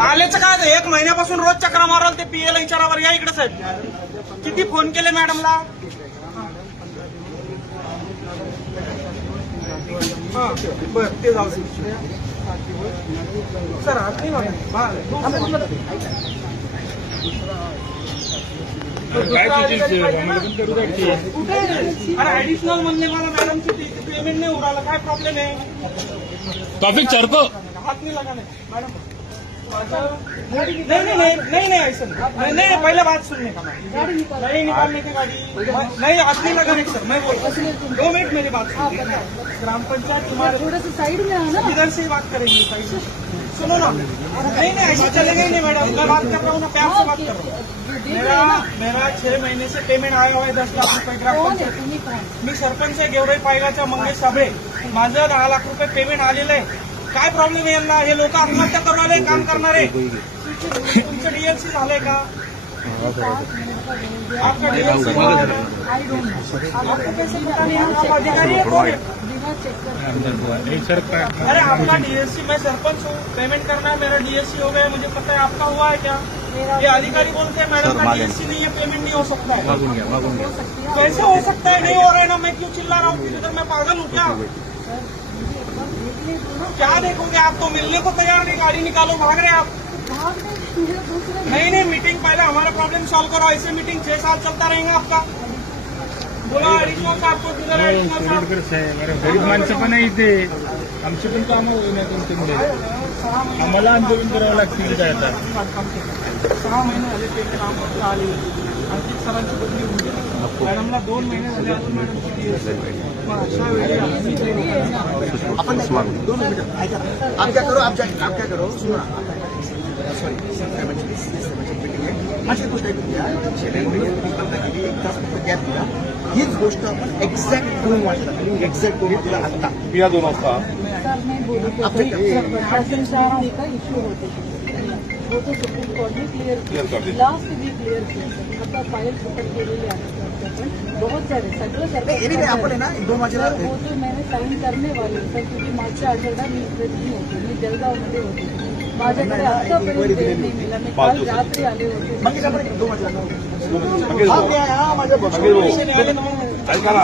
आलेचं काय, एक महिन्यापासून रोज चक्रा माराल ते पीएला विचारावर. या इकडे साहेब, किती फोन केले मॅडमला. बर ते जाऊ सर. अरे ऍडिशनल म्हणले मला मॅडमची पेमेंट नाही उडाला. काय प्रॉब्लेम आहे. टॉपिक चरको हाथ नहीं लगाने मैडम. नहीं ऐसा नहीं. पहले बात सुनने का. नहीं निकालने की गाड़ी नहीं, हाथ नहीं लगाने की. सर मैं बोल 2 मिनट मेरी बात सुनिए. ग्राम पंचायत तुम्हारे थोड़ा सा साइड में आना. इधर से ही बात करेंगे. साइड से सुनो ना. नहीं ऐसा चलेगा ही नहीं मैडम. मैं बात कर रहा हूँ ना, प्यार से बात कर रहा हूँ. मेरा 6 महीने से पेमेंट आया हुआ है 10 लाख रुपये ग्राम पंचायत. मी सरपंच आहे गेवराई पायगाच्या मंगेश साबळे. माझं 10 लाख रुपये पेमेंट आलेलं आहे. काय प्रॉब्लेम आहे यांना. हे लोक आत्महत्या करून आले काम करणारे. तुमचं डीएलसी झालंय का. आपका डीएलसी आपको कैसे पता नहीं. आप अधिकारी है कौन है. अरे आपका डीएससी, मैं सरपंच हूँ. पेमेंट करना है, मेरा डीएससी हो गया. मुझे पता है. आपका हुआ है क्या. ये अधिकारी बोलते हैं मैडम का डीएससी नहीं है, पेमेंट नहीं हो सकता है. कैसे हो सकता है. नहीं हो रहा है ना. मैं क्यों चिल्ला रहा हूँ. इधर मैं पागल हूँ क्या. क्या देखोगे आप. तो मिलने को तैयार नहीं. गाड़ी निकालो, भाग रहे आप. नहीं मीटिंग पहले हमारा प्रॉब्लम सॉल्व करो. ऐसे मीटिंग 6 साल चलता रहेगा आपका. बोला ऍडिशनल साहब को किधर ऍडिशनल गरीब माणसं पण आहे इथे. आमची पण कामं होण्यामध्ये आम्हाला आंदोलन करावं लागतील. काय आता 6 महिने झाले पेमेंट आम्हाला आली. आणखी सरांची बदली होऊन गेली. मॅडमला 2 महिने झाले अजून मॅडमची अशा वेळी अपन 2 मिनट आप क्या करो. आप क्या करो. सुनो ना. सॉरी माझी गोष्ट ऐकून घ्या. 6 महिने एक तास गॅप दिला. हीच गोष्ट आपण एक्झॅक्ट 2 वाजता एक्झॅक्ट 2 दिला आत्ता या 2 वाजता. सर मैं बोलूँ का इश्यू होते वो तो सुप्रीम कोर्ट ने क्लियर कर दिया. लास्ट भी क्लियर किया. आता फाईल सुपर केलेली आहे. बहुत सारे सगळं आपण आहे ना 2 वाजेला वो तो मैंने साइन करने वाले सर, क्योंकि मागच्या आठवड्यात मी इकडे नाही होते. मी जळगावमध्ये होते. माझ्याकडे आतापर्यंत वेळ नाही मिळाला. मी काल रात्री आले होते. मग 2 वाजेला ऐका ना.